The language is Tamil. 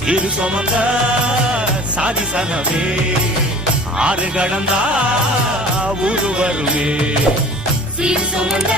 சீரு சுமந்த சாதி சனமே ஆறு கடந்தா ஊரு வருமே சீர் சுமந்த